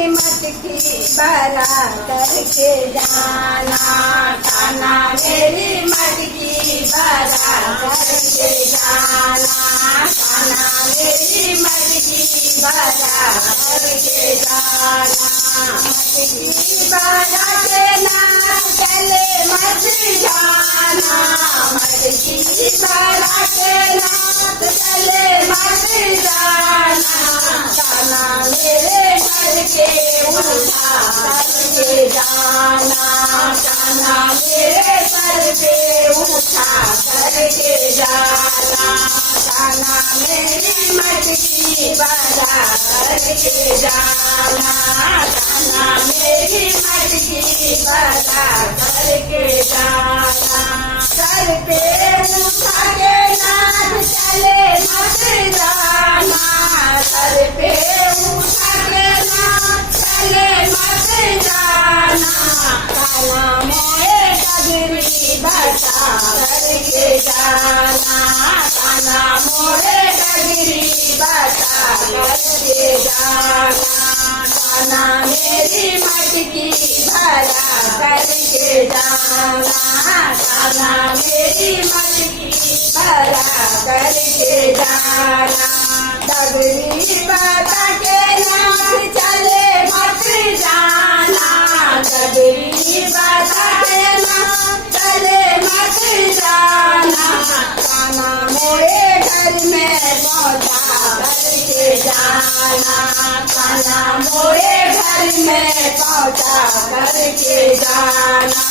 मेरी मटकी भरा करके जाना, खाना मेरी मटकी भरा करके जाना, खाना मेरी मटकी भरा करके जाना। मटकी भरा के ना चले मत जाना, मटकी भरा के ना चले मत जाना, खाना मेरे घर के उठा करके जाना, खाना मेरे घर के उठा करके जाना, खाना मेरी मटकी भरा करके जाना, खाना मेरी मटकी भरा करके जाना। सर पे उठा के नाथ चले मत जाना, सर पे उठा के नाथ चले मत जाना, खाना मोए डगरी बचा करके जाना, खाना मोए डगरी बचा करके जाना, खाना मेरी मटकी भरा करके जाना, खाना मेरी मटकी भरा करके जाना। डगरी बचा के नाथ चले मत जाना, डगरी बचा के नाथ चले मत जाना, खाना मोरे घर में पहुँचा करके जाना, खाना मोरे घर में पहुँचा करके जाना,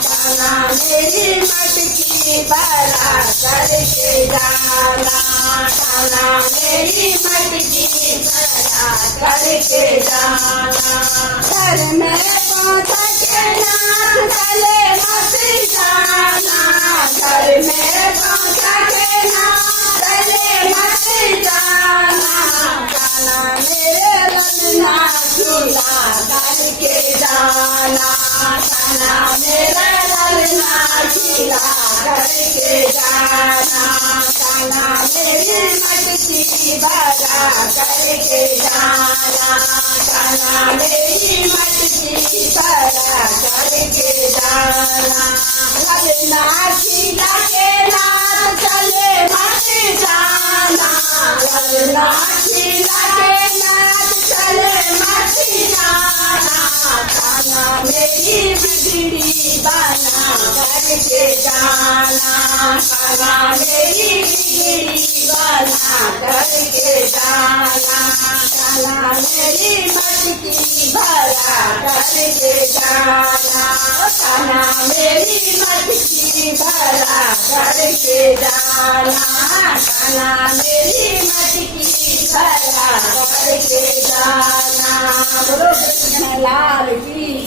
खाना मेरी मटकी भरा करके जाना, खाना मेरी मटकी भरा करके जाना। घर में पहुँचा के नाथ चले मत जाना, घर में पहुँचा के नाथ चले मत जाना, खाना मेरे ललना खिला करके जाना, खाना मेरा ललना खिला करके जाना, खाना मेरी मटकी भरा करके जाना, खाना मेरी मटकी भरा करके जाना। ललना खिला के नाथ चले मत जाना, ललना खिला के नाथ चले मत जाना, खाना मेरी बिगड़ी बना करके जाना, खाना मेरी बिगड़ी बना करके जाना, खाना मेरी मटकी भरा करके जाना, खाना मेरी मटकी भरा करके जाना, खाना मेरी मटकी भरा करके जाना। बोलो कृष्ण लाल की